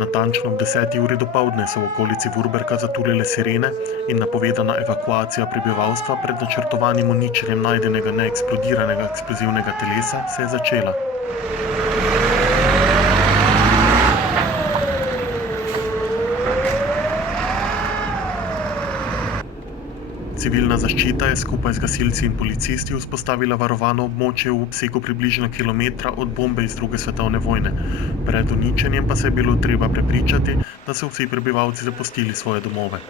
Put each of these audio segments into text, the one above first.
Natančno ob 10. uri dopoldne so v okolici Vurberka zatulile sirene in napovedana evakuacija prebivalstva pred načrtovanim uničenjem najdenega neeksplodiranega eksplozivnega telesa se je začela. Civilna zaščita je skupaj z gasilci in policisti vzpostavila varovano območje v obsegu približno kilometra od bombe iz II. Svetovne vojne. Pred uničenjem pa se je bilo treba prepričati, da so vsi prebivalci zapustili svoje domove.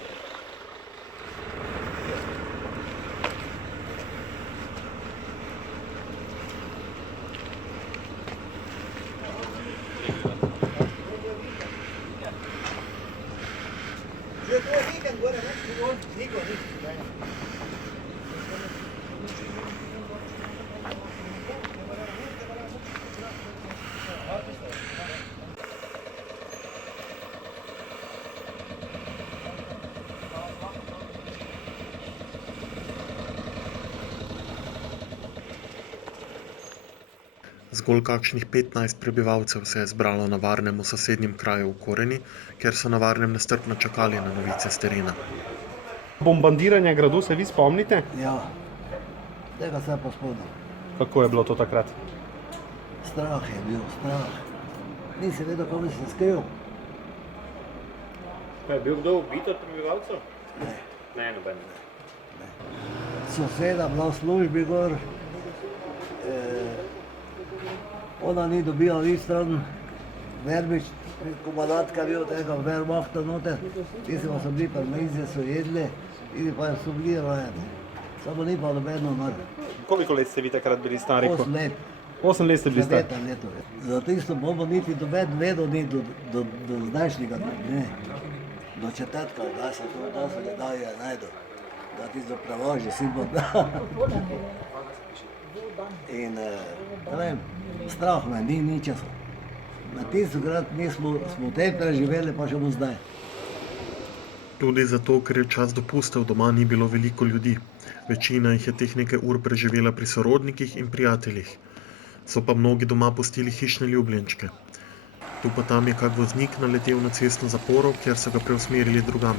Zgolj kakšnih 15 prebivalcev se je zbralo na varnem v sosednjem kraju v Koreni, kjer so na varnem nestrpno čakali na novice s terena. Bombardiranja gradu se vi spomnite? Ja, tega se pa spomnim. Kako je bilo to takrat? Strah je bil, strah. Nisi vedel, kako bi se skril. Pa je bil kdo ubit od prebivalcev? Ne. Ne, noben. Soseda bila v službi gor. Ona ni dobila nič stran. Verbič, komandantka bil tega Wehrmachta noter. Tisti pa so bili pa mize, so jedli. Idi pa so bili rojeni. Samo ni pa nobeno umrl. Koliko let ste vi takrat bili stari? 8 let. 8 let ste bili stari? 9 letov. Za tisto bombo niti noben vedel ni do zdajšnjega dne. Do četrtka, da se ne daje najdu. Da ti se prevoži, si bo da. In ne vem, strah me, ni ničesar. Na tistokrat smo v tem preživeli, pa še bomo zdaj. Tudi zato, ker je čas dopustov doma ni bilo veliko ljudi. Večina jih je teh nekaj ur preživela pri sorodnikih in prijateljih. So pa mnogi doma pustili hišne ljubljenčke. Tu pa tam je kak voznik naletel na cestno zaporo, kjer so ga preusmerili drugam.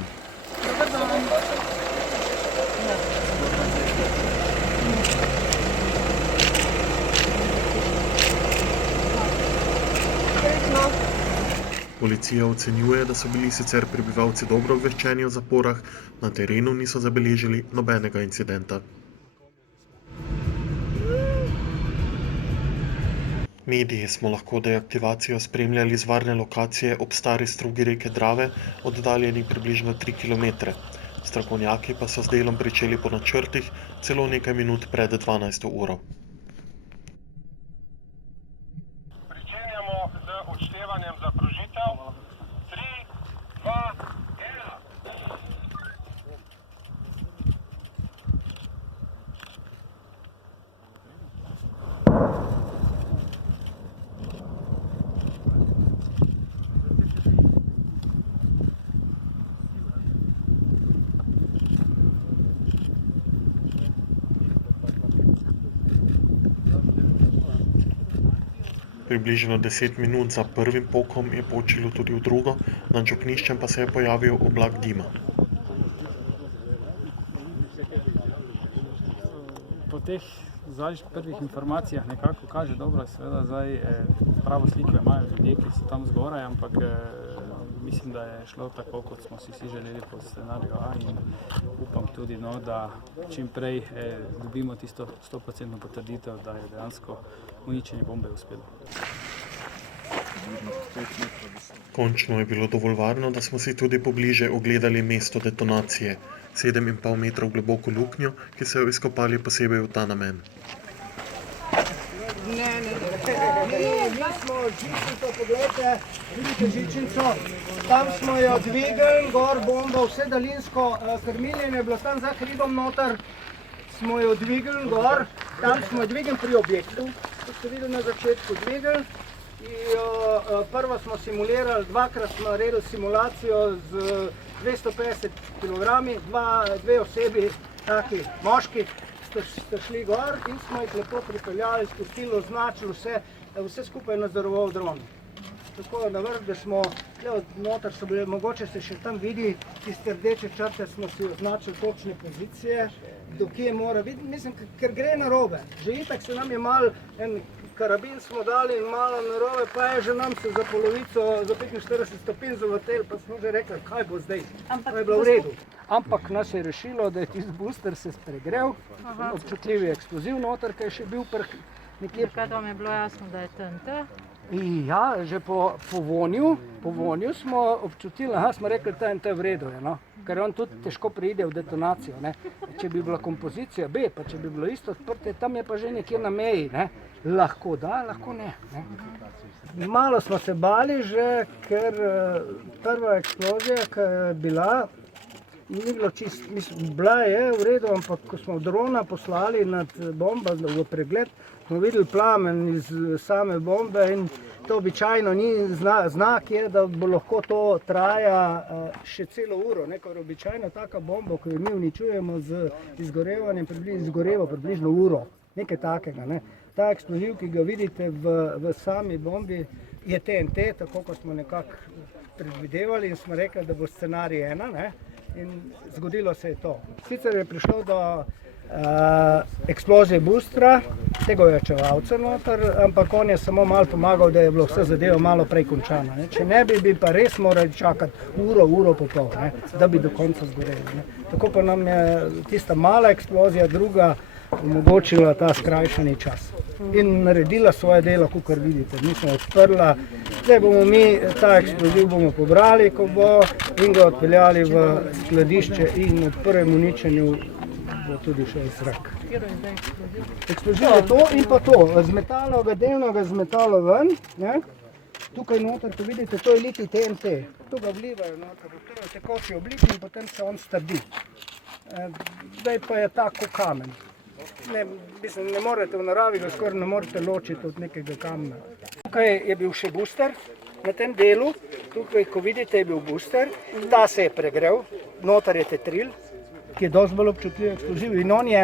Policija ocenjuje, da so bili sicer prebivalci dobro obveščeni o zaporah, na terenu niso zabeležili nobenega incidenta. Mediji smo lahko deaktivacijo spremljali z varne lokacije ob stari strugi reke Drave, oddaljeni približno 3 km. Strokovnjaki pa so z delom pričeli po načrtih celo nekaj minut pred 12. uro. Pričenjamo z odštevanjem za prožitev. 3, 2, 1. Približno 10 minut za prvim pokom je počilo tudi v drugo, nad župniščem pa se je pojavil oblak dima. Po teh prvih informacijah nekako kaže dobro, seveda zdaj pravo sliko imajo ljudje, ki so tam zgoraj, ampak mislim, da je šlo tako, kot smo si vsi želeli po scenariju A in upam tudi, da čim prej dobimo tisto 100% potrditev, da je dejansko uničenje bombe uspelo. Končno je bilo dovolj varno, da smo si tudi pobliže ogledali mesto detonacije, 7,5 metrov globoko luknjo, ki so jo izkopali posebej v ta namen. Mi smo žičnico, pogledajte, vidite žičnico, tam smo jo dvigali, gor bombo, vse daljinsko krmiljenje je bilo tam za hribom noter, smo jo dvigali gor, tam smo jo dvigali pri objektu, kot ste videli na začetku dvigali. Prvo smo simulirali, dvakrat smo naredili simulacijo z 250 kg, dve osebi, taki moški, ste šli gor in smo jih lepo pripeljali, spustili, označili vse skupaj nadzoroval dron. tako na vrh, da smo noter so bile, mogoče se še tam vidi, tiste rdeče črte smo si označili točne pozicije, do kje mora biti, mislim, ker gre na robe. Že itak se nam je mal, en karabin smo dali in malo na robe, pa je že nam se za polovico, za 45 stopinj zavrtel, pa smo že rekli, kaj bo zdaj, to je bilo v redu. Ampak nas je rešilo, da je tisti booster se spregrev, občutljiv je eksploziv noter, ki je še bil nekje. Kaj vam je bilo jasno, da je TNT? Ja, že po vonju smo občutili, smo rekli, TNT v redu je, no. Ker on tudi težko pride v detonacijo, ne. Če bi bila kompozicija B, pa če bi bilo isto odprte, tam je pa že nekje na meji, ne. Lahko da, lahko ne. Malo smo se bali že, ker prva eksplozija, ki je bila, ni bilo čist, mislim, bila je v redu, ampak ko smo drona poslali nad bomba v pregled, smo videli plamen iz same bombe in to običajno ni znak je, da bo lahko to traja še celo uro, ne, ker običajno taka bomba, ko jo mi uničujemo z izgorevanjem, izgoreva približno uro, nekaj takega, ne. Ta eksploziv, ki ga vidite v sami bombi, je TNT, tako kot smo nekako predvidevali in smo rekli, da bo scenarij 1, ne. In zgodilo se je to. Sicer je prišlo do eksplozije boostera, tega ojačevalca noter, ampak on je samo malo pomagal, da je bilo vse zadeva malo prej končana. Ne. Če ne bi pa res morali čakati uro po pol, ne, da bi do konca zgoreli. Ne. Tako pa nam je tista mala eksplozija, druga, omogočila ta skrajšani čas. In naredila svoje delo, kakor vidite. Mi smo odprla, zdaj bomo mi ta eksploziv bomo pobrali, ko bo, in ga odpeljali v skladišče in ob prvem uničenju bo tudi še zrak. Eksploziv je to in pa to, zmetalo ga, delno ga zmetalo ven, ne? Tukaj noter, ko vidite, to je liti TNT. Tu ga vlivajo noter, v tej tekoči obliki in potem se on strdi. Zdaj pa je tako kamen. Ne morete v naravi, ga skoraj ne morete ločiti od nekega kamna. Tukaj je bil še booster na tem delu, tukaj, ko vidite, je bil booster, ta se je pregrel, noter je tetril, ki je dosti bolj občutljiv eksploziv in on je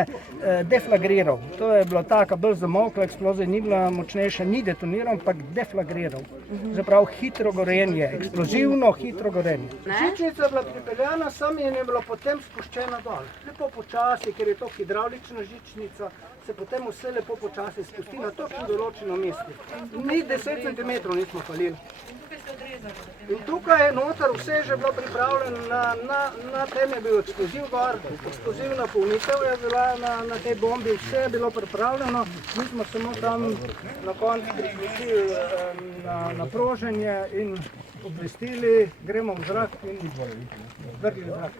deflagriral. To je bila taka bolj zamolkla eksplozija, ni bila močnejša, ni detoniral, ampak deflagriral. Zaprav hitro gorenje, eksplozivno hitro gorenje. Žičnica je bila pripeljana sem in je bila potem spuščena dol. Lepo počasi, ker je to hidravlična žičnica, se potem vse lepo počasi spusti na točno določeno mesto. Ni 10 cm nismo falili. In tukaj noter vse je že bilo pripravljeno, na tem je bil eksploziv gor, eksplozivna polnitev je bila na tej bombi, vse je bilo pripravljeno, mi smo samo tam na koncu priključili na proženje in obvestili, gremo v zrak in vrgli v zrak.